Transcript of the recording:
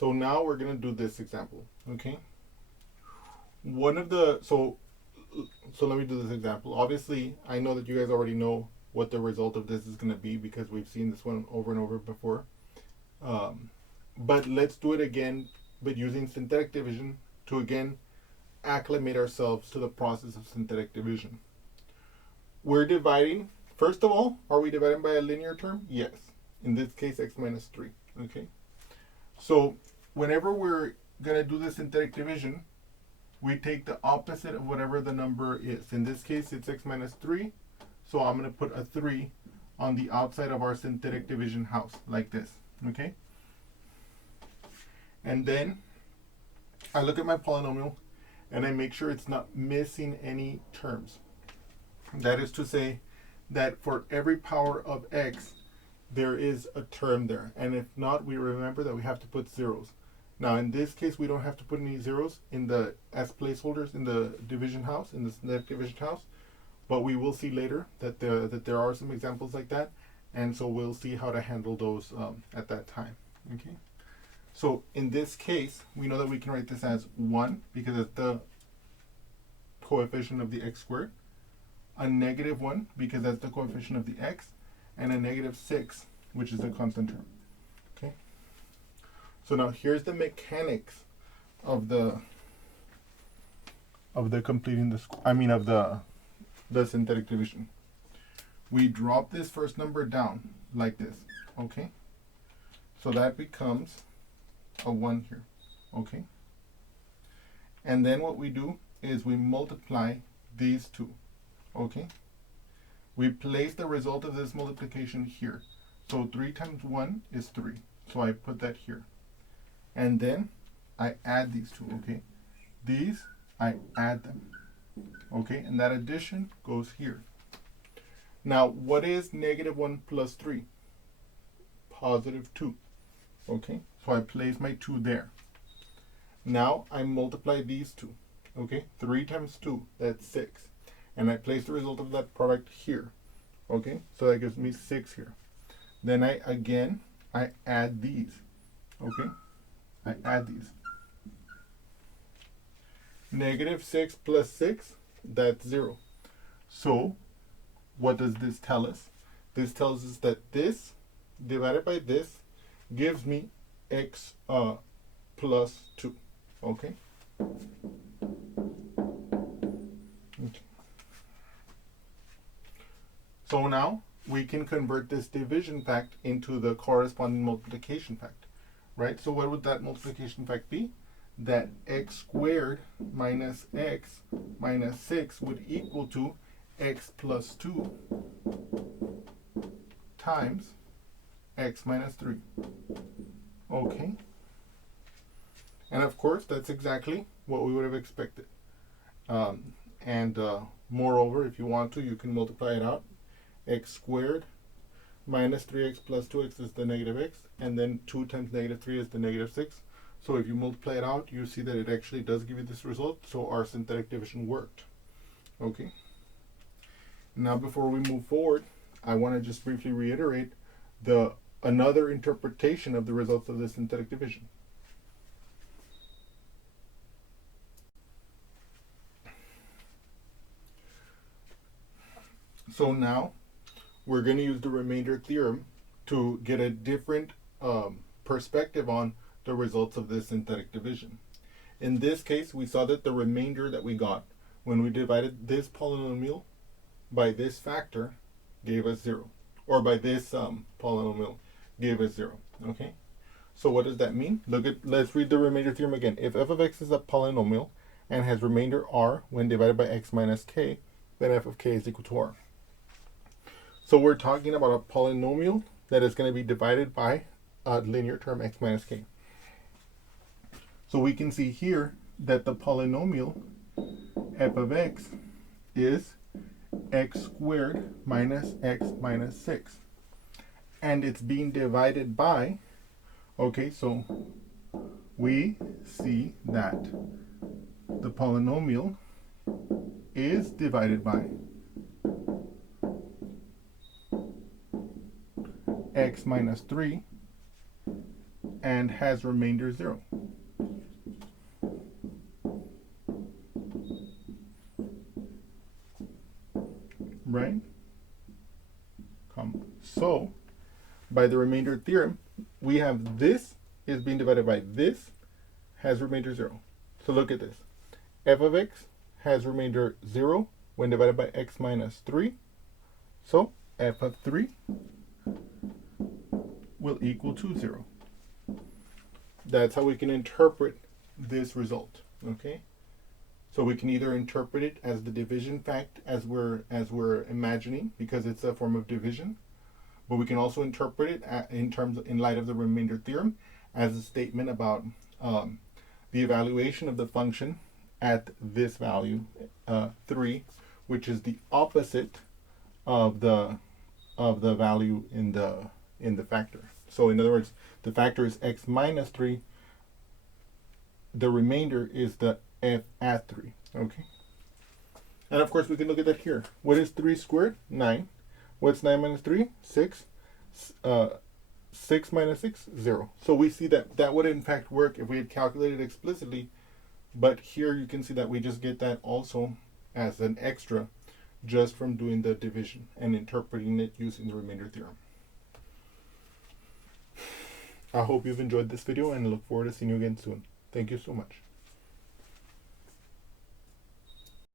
So now we're going to do this example, okay? One of the, so let me do this example. Obviously, I know that you guys already know what the result of this is going to be because we've seen this one over and over before. But let's do it again, but using synthetic division to again acclimate ourselves to the process of synthetic division. We're dividing, first of all, are we dividing by a linear term? Yes. In this case, x minus 3. Okay. So whenever we're going to do the synthetic division, we take the opposite of whatever the number is. In this case, it's x minus 3. So I'm going to put a 3 on the outside of our synthetic division house, like this. Okay? And then I look at my polynomial and I make sure it's not missing any terms. That is to say that for every power of x, there is a term there. And if not, we remember that we have to put zeros. Now, in this case, we don't have to put any zeros in the as placeholders in the division house, in the synthetic division house. But we will see later that there are some examples like that. And so we'll see how to handle those at that time. Okay. So in this case, we know that we can write this as 1 because it's the coefficient of the x squared, a negative 1 because that's the coefficient of the x, and a negative 6, which is the constant term. Okay. So now here's the mechanics of the completing the the synthetic division. We drop this first number down like this. Okay. So that becomes a 1 here. Okay. And then what we do is we multiply these two. Okay. We place the result of this multiplication here. So 3 times 1 is 3. So I put that here. And then I add these two. Okay. These, I add them. Okay. And that addition goes here. Now, what is negative 1 plus 3? Positive 2. Okay. So I place my 2 there. Now I multiply these two. Okay. 3 times 2, that's 6. And I place the result of that product here. Okay. So that gives me 6 here. Then I add these. Okay. I add these. Negative 6 plus 6, that's 0. So what does this tell us? This tells us that this divided by this gives me x plus 2. Okay? Okay. So now we can convert this division fact into the corresponding multiplication fact. Right? So what would that multiplication fact be? That x squared minus x minus 6 would equal to x plus 2 times x minus 3. Okay. And of course, that's exactly what we would have expected. Moreover, if you want to, you can multiply it out. X squared minus 3x plus 2x is the negative x, and then 2 times negative 3 is the negative 6. So if you multiply it out, you see that it actually does give you this result. So our synthetic division worked. Okay. Now, before we move forward, I want to just briefly reiterate another interpretation of the results of the synthetic division. So now we're going to use the remainder theorem to get a different perspective on the results of this synthetic division. In this case, we saw that the remainder that we got when we divided this polynomial by this factor gave us 0, or by this polynomial gave us 0. Okay. So what does that mean? Let's read the remainder theorem again. If f of x is a polynomial and has remainder r when divided by x minus k, then f of k is equal to r. So we're talking about a polynomial that is going to be divided by a linear term x minus k. So we can see here that the polynomial f of x is x squared minus x minus 6. And it's being divided by, okay, so we see that the polynomial is divided by x minus 3 and has remainder 0. Right? So, by the remainder theorem, we have this is being divided by this has remainder 0. So look at this. F of x has remainder 0 when divided by x minus 3. So f of 3 will equal to 0. That's how we can interpret this result. Okay? So we can either interpret it as the division fact as we're imagining, because it's a form of division, but we can also interpret it in light of the remainder theorem as a statement about the evaluation of the function at this value 3, which is the opposite of the value in the factor. So in other words, the factor is x minus 3. The remainder is the f at 3. Okay. And of course we can look at that here. What is 3 squared? 9. What's 9 minus 3? 6. 6 minus 6? 0. So we see that that would in fact work if we had calculated explicitly. But here you can see that we just get that also as an extra just from doing the division and interpreting it using the remainder theorem. I hope you've enjoyed this video and look forward to seeing you again soon. Thank you so much.